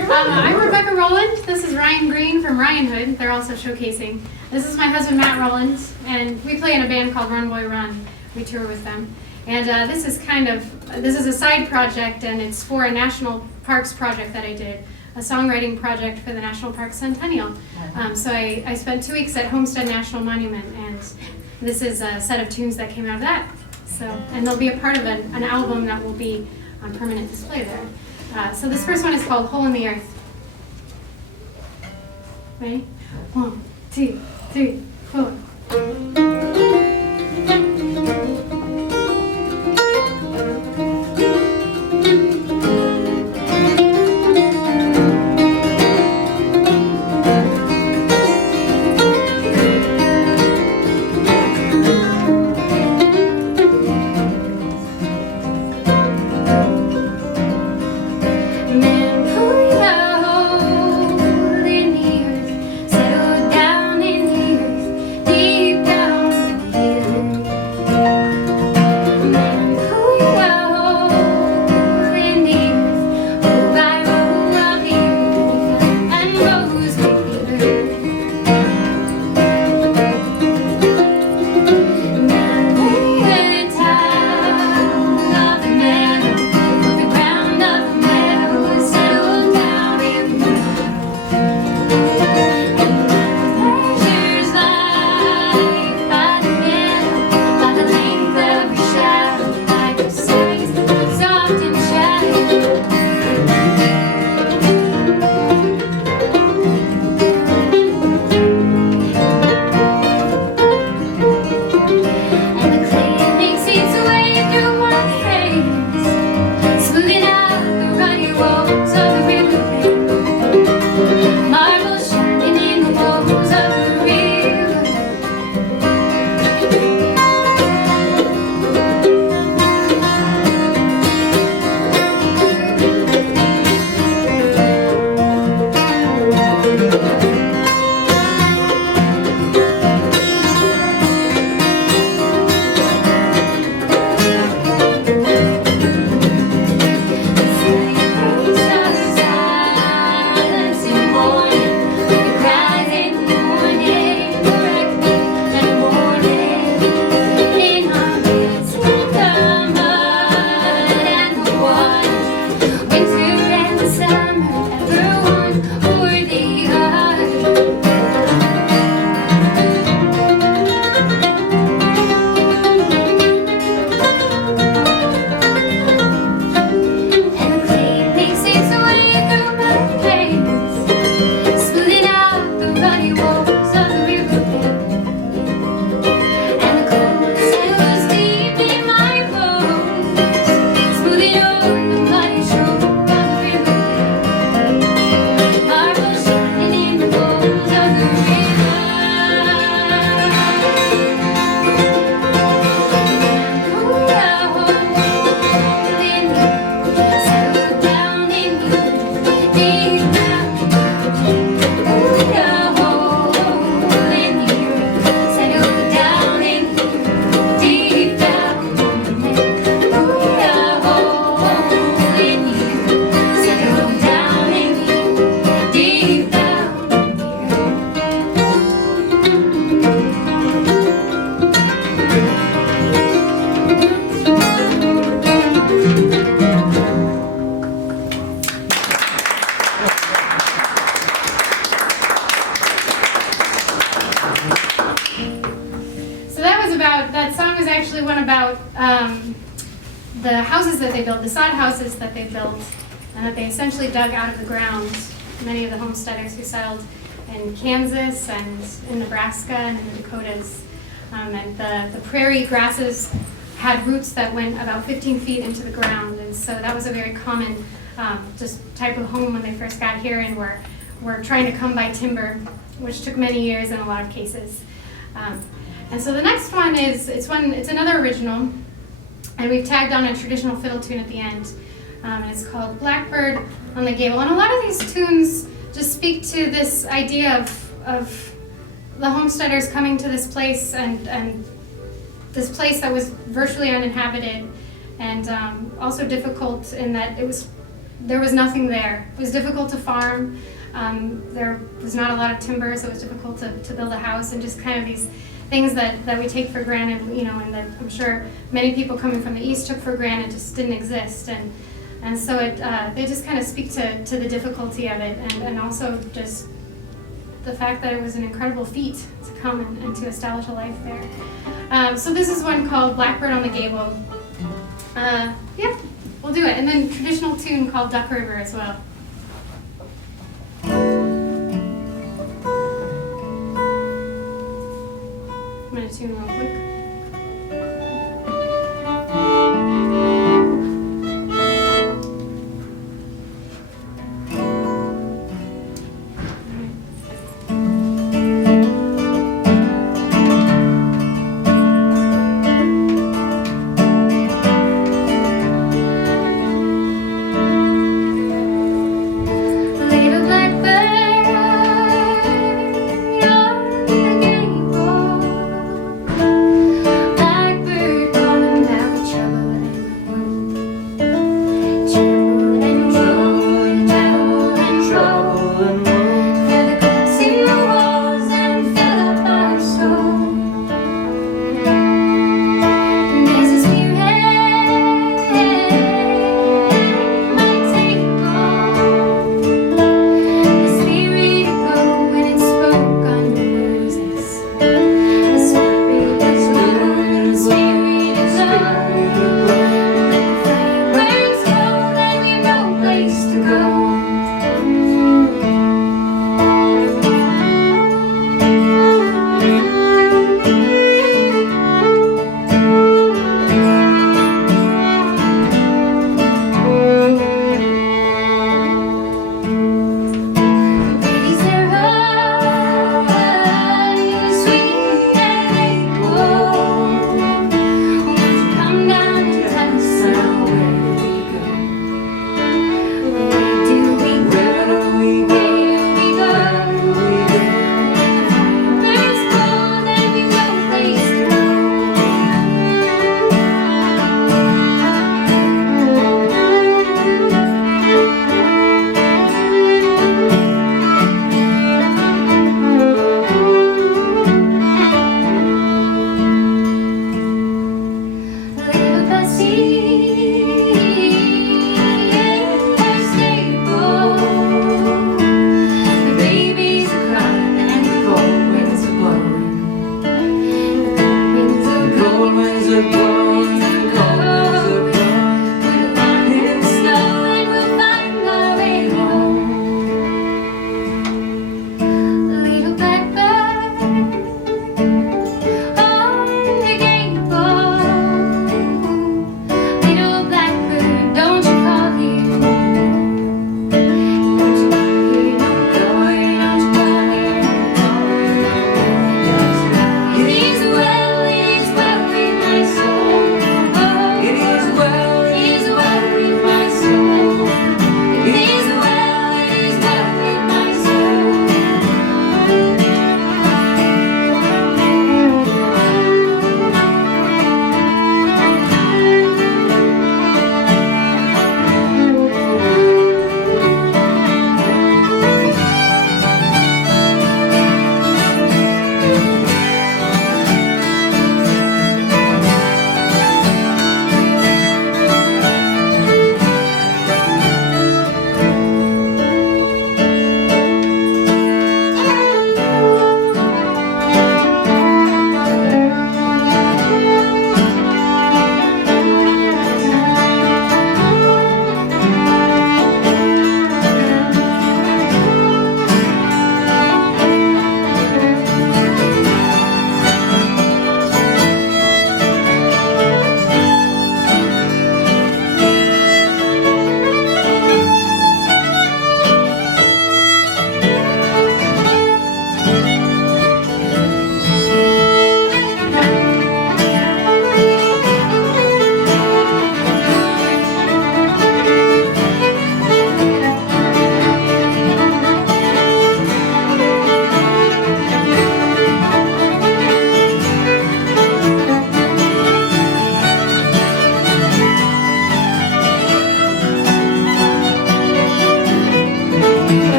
I'm Rebekah Rolland. This is Ryan Green from Ryan Hood. They're also showcasing. This is my husband, Matt Rolland, and we play in a band called Run Boy Run. We tour with them. And this is a side project, and it's for a national parks project that I did, a songwriting project for the National Park Centennial. So I spent 2 weeks at Homestead National Monument, and this is a set of tunes that came out of that. So, and they'll be a part of an album that will be on permanent display there. So this first one is called Hole in the Earth. Ready? 1, 2, 3, 4. That song was actually one about the houses that they built, the sod houses that they built, and that they essentially dug out of the ground. Many of the homesteaders who settled in Kansas and in Nebraska and in the Dakotas. And the prairie grasses had roots that went about 15 feet into the ground, and so that was a very common just type of home when they first got here, and were trying to come by timber, which took many years in a lot of cases. And so the next one is, it's another original, and we've tagged on a traditional fiddle tune at the end, and it's called Blackbird on the Gable. And a lot of these tunes just speak to this idea of the homesteaders coming to this place, and this place that was virtually uninhabited, and also difficult in that it was there was nothing there. It was difficult to farm. There was not a lot of timber, so it was difficult to build a house, and just kind of these things that we take for granted, and that I'm sure many people coming from the East took for granted just didn't exist. And so they just kind of speak to the difficulty of it, and also just the fact that it was an incredible feat to come and to establish a life there. So this is one called Blackbird on the Gable. Yeah, we'll do it. And then traditional tune called Duck River as well. I'm going to tune real quick. Do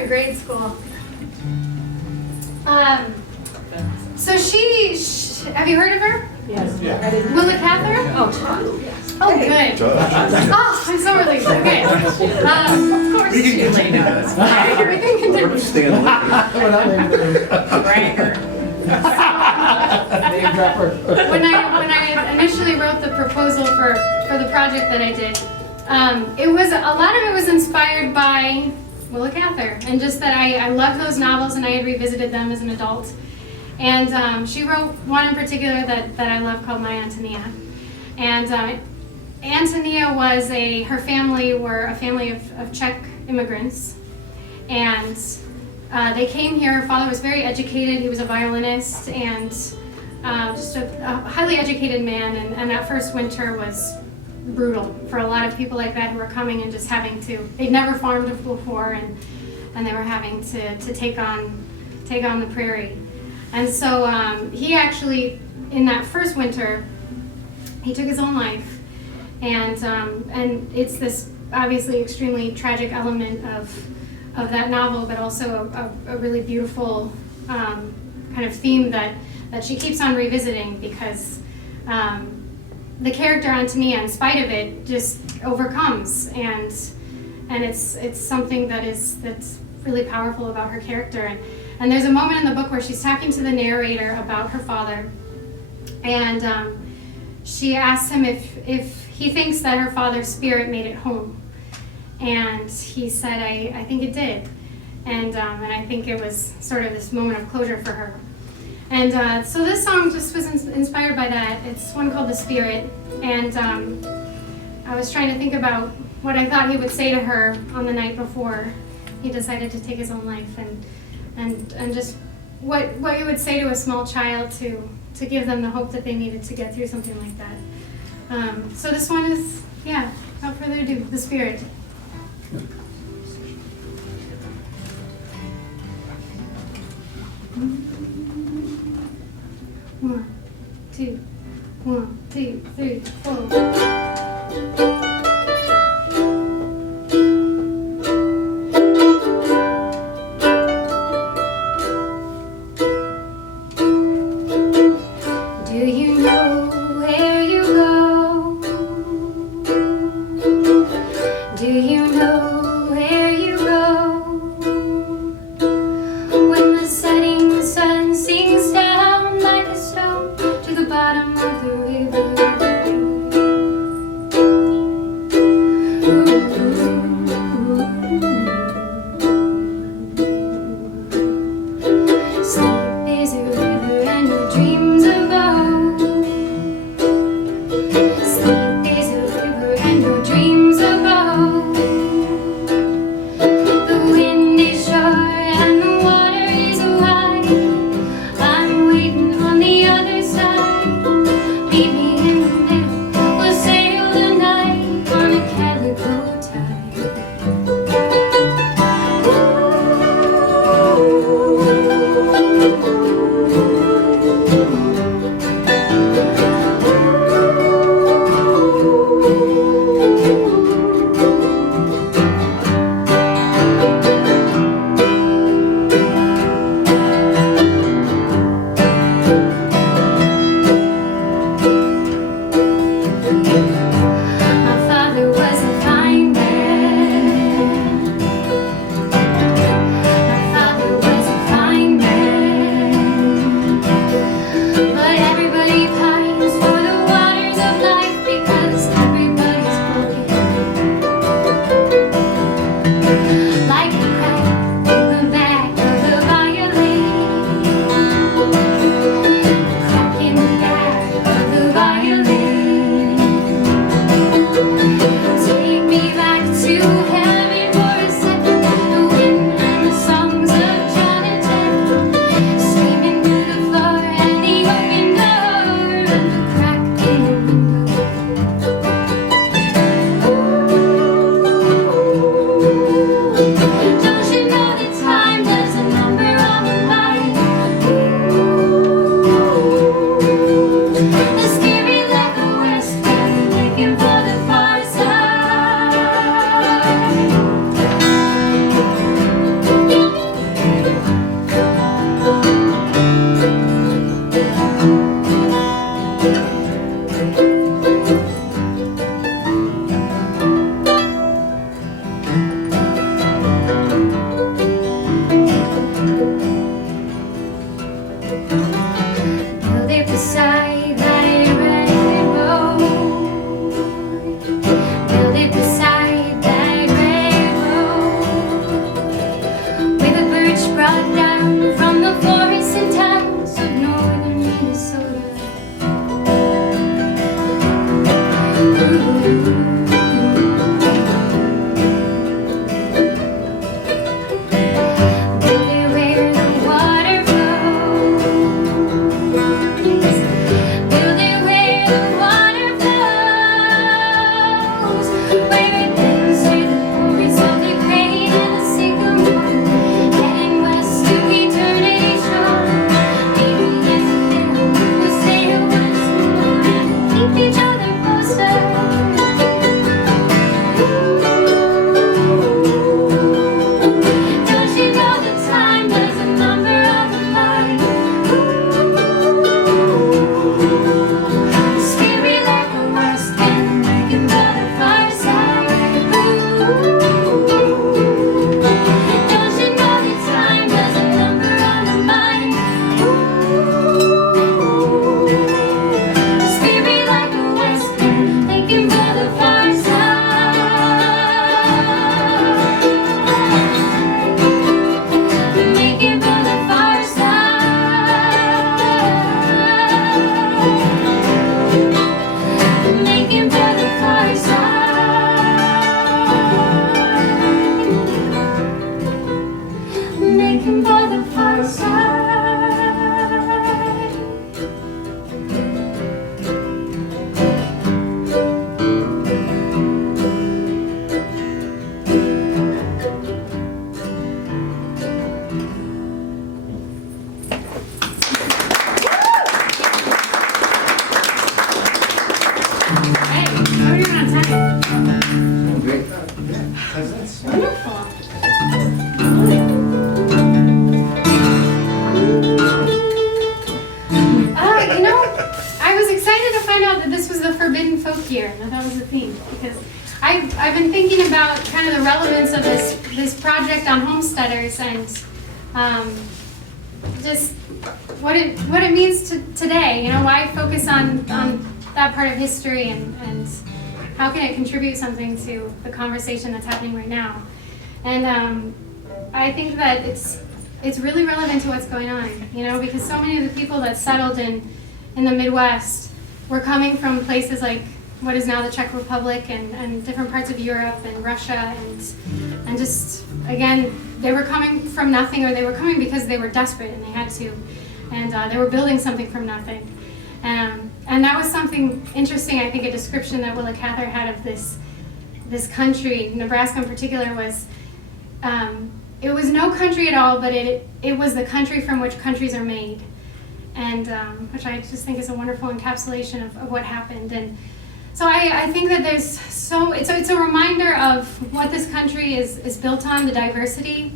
in grade school. So have you heard of her? Yes. Yeah. Willa Cather? Oh, good. Oh, I'm so relieved. Okay. Of course Julie knows. We can continue. Bragger. When I initially wrote the proposal for the project that I did, a lot of it was inspired by Willa Cather, and just that I loved those novels and I had revisited them as an adult. And she wrote one in particular that I love called My Antonia. And Antonia was her family were a family of Czech immigrants. And they came here. Her father was very educated. He was a violinist and just a highly educated man. And that first winter was brutal for a lot of people like that who were coming and just having to, they'd never farmed before, and they were having to take on the prairie. And so he actually, in that first winter, he took his own life. And it's this obviously extremely tragic element of that novel, but also a really beautiful kind of theme that she keeps on revisiting, because the character Antonia, in spite of it, just overcomes, and it's something that's really powerful about her character. And there's a moment in the book where she's talking to the narrator about her father, and she asks him if he thinks that her father's spirit made it home, and he said, I think it did, and I think it was sort of this moment of closure for her. And so this song just was inspired by that. It's one called The Spirit, and I was trying to think about what I thought he would say to her on the night before he decided to take his own life, and just what you would say to a small child to give them the hope that they needed to get through something like that. So this one is, without further ado, The Spirit. One, two, 1, 2, 3, 4. Do you know walked down from the forests and towns of northern Minnesota. Building where the water flows, building where the water flows, where it bends to the voice of the crane and the sycamore, heading west to eternity shore. Maybe in the we'll sail once more and keep each other closer. Don't you know that time is a number of a mind? Scary like a west wind, making by the fireside. Don't you know that time is a number of a mind? Scary like a west wind, making by the fireside. Making by the fireside. Making by the fireside. Making by the fireside. Hey, how are you on time? Great. Wonderful. I was excited to find out that this was the Forbidden Folk Year, and that was the theme, because I've been thinking about kind of the relevance of this project on homesteaders and just what it means to today. You know, why focus on that part of history and how can it contribute something to the conversation that's happening right now? And I think that it's really relevant to what's going on, you know, because so many of the people that settled in the Midwest were coming from places like what is now the Czech Republic and different parts of Europe and Russia and just, again, they were coming from nothing, or they were coming because they were desperate and they had to, and they were building something from nothing. And that was something interesting. I think a description that Willa Cather had of this country, Nebraska in particular, was it was no country at all, but it was the country from which countries are made, and which I just think is a wonderful encapsulation of what happened. And so I think that it's a reminder of what this country is built on, the diversity,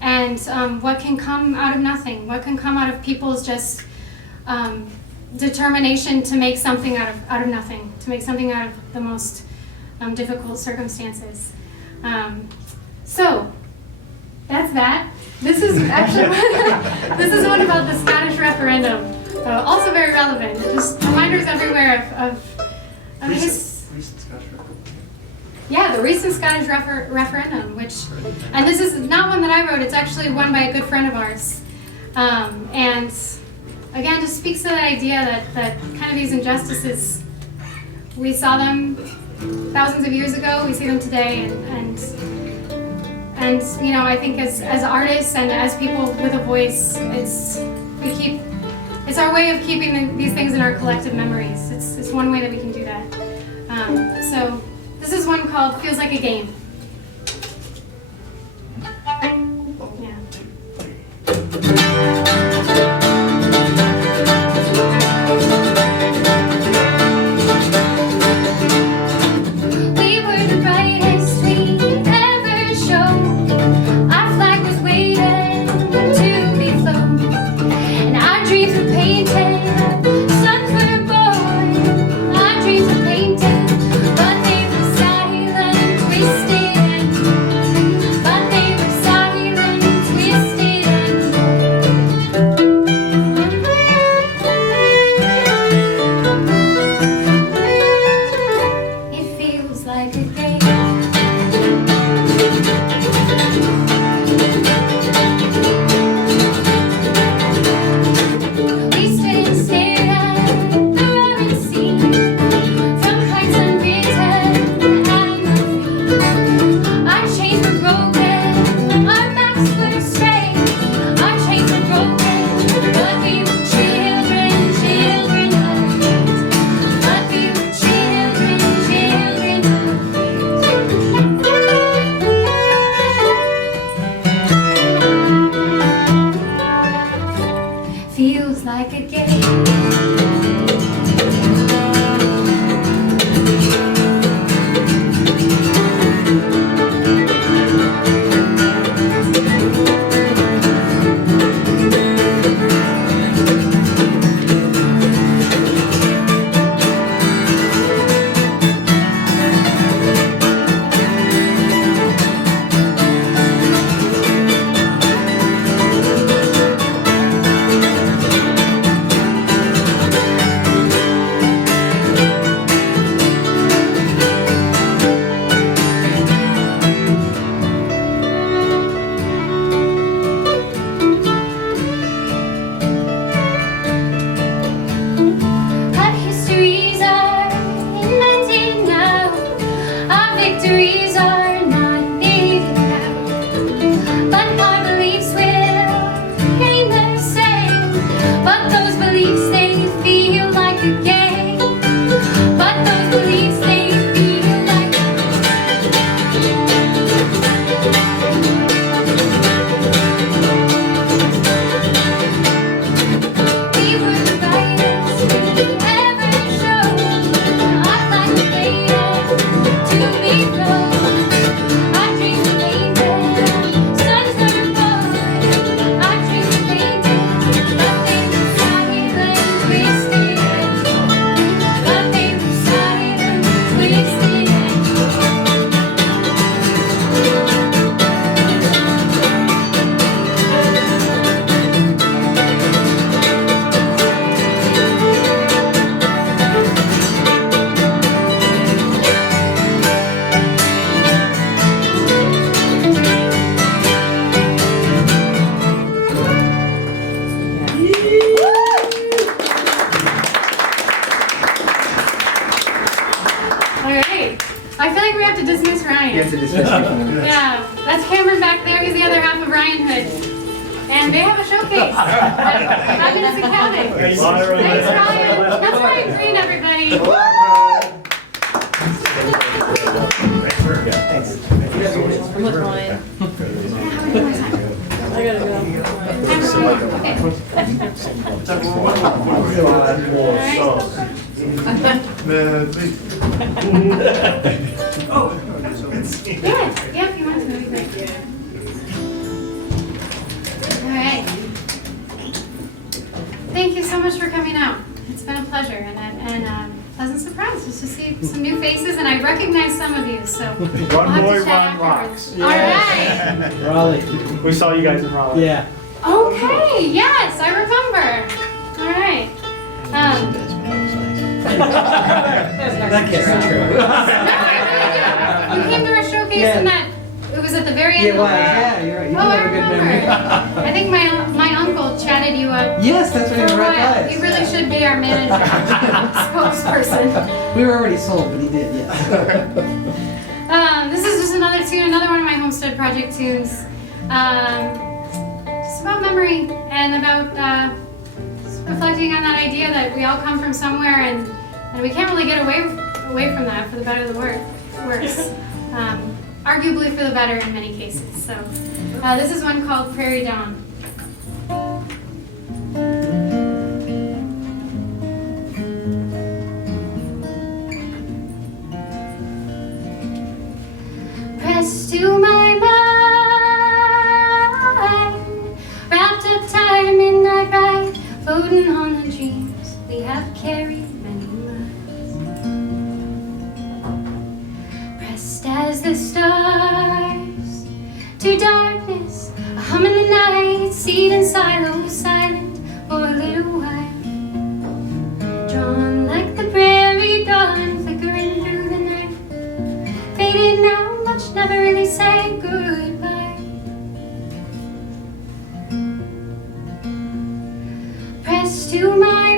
and what can come out of nothing, what can come out of people's just determination to make something out of nothing, to make something out of the most difficult circumstances. So that's that. This is actually this is one about the Scottish referendum, also very relevant. Just reminders everywhere of his. Recent Scottish referendum. Yeah, the recent Scottish referendum, and this is not one that I wrote. It's actually one by a good friend of ours, and again, just speaks to the idea that kind of these injustices, we saw them thousands of years ago, we see them today, and you know, I think as artists and as people with a voice, it's our way of keeping these things in our collective memories. It's one way that we can do that. So this is one called "Feels Like a Game." Yeah. We were the brightest we ever showed. Our flag was waiting to be flown, and our dreams were painted. Suns were born. Our dreams were painted, but they were silent, twisted. like a game. Our histories are invented now. Our victories are not made now. But our beliefs will remain the same. But those beliefs, they feel like a game. But those beliefs, they feel like we were the brightest we ever showed. I'd like the greatest to be known. Our dreams are painted, suns were born. Our dreams are painted, but they were silent, twisted. But they were silent, twisted. All right. I feel like we have to dismiss Ryan. You have to dismiss me. Yeah, that's Cameron back there. He's the other half of Ryan Hood. And they have a showcase. Fabulous accounting. Thanks, Ryan. That's Ryan Green, everybody. I'm with Ryan. I gotta go. Yeah, yeah, if you want to, that'd be great. All right. Thank you so much for coming out. It's been a pleasure and a pleasant surprise just to see some new faces, and I recognize some of you, so we'll have boy, to chat one afterwards. rocks. All right. Raleigh. We saw you guys in Raleigh. Yeah. Okay, yes, I remember. All right. That can't be true. No, I really do. You came to our showcase and that, it was at the very end. Yeah, well, yeah, you're right. You Oh, do I have a good remember. memory. I think my uncle chatted you up Yes, that's for what he a was while. right. He really should be our manager, spokesperson. We were already sold, but he did, yeah. This is just another tune, another one of my Homestead Project tunes. Just about memory and about just reflecting on that idea that we all come from somewhere and we can't really get away from that for the better or the worse. Arguably for the better in many cases. So this is one called Prairie Dawn. Pressed to my mind, wrapped up tired midnight ride, floating on the dreams we have carried many miles. Pressed as the stars to darkness, a hum in the night, seed and silo, silent for a little while. Drawn like the prairie dawn, flickering through the night, faded now. Never really say goodbye. Pressed to my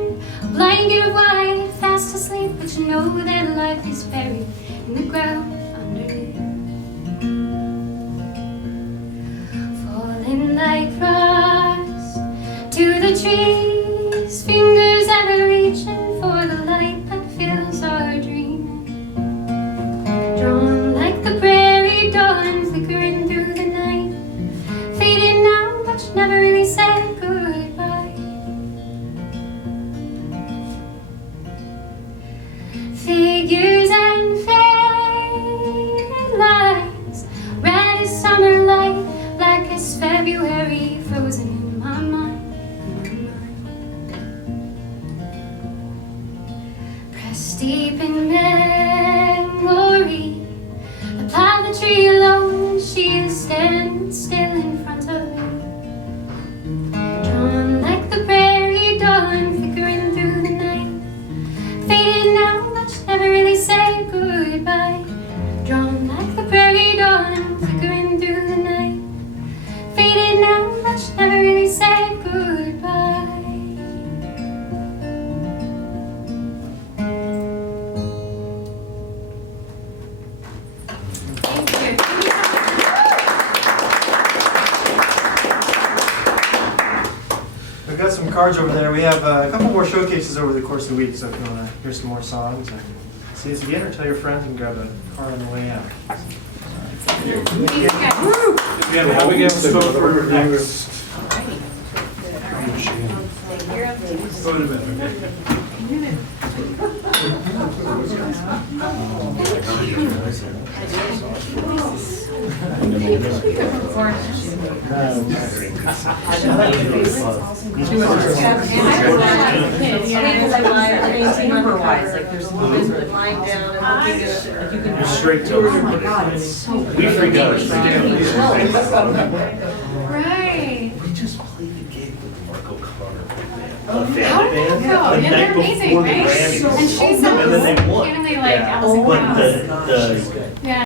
mind, a blanket of white, fast asleep, but you know that life is buried in the ground underneath. Falling like frost to the trees, fingers ever reaching for the light that fills our dreams. Drawn like the prairie dawn, flickering through the night, fading now, but never really cards over there. We have a couple more showcases over the course of the week, so if you want to hear some more songs, and see us again, or tell your friends and grab a card on the way out. Thank you guys. Yeah, we get spoke for next. Number-wise, like there's movies with lying down and looking at it, like you can. Straight to Oh my God, it's so. We freak out. Right. We just played a gig with Marco Connor. How did that go? Yeah, they're amazing, right? And she's so And then they won. cannily like Yeah. Allison But Krauss. the Yeah.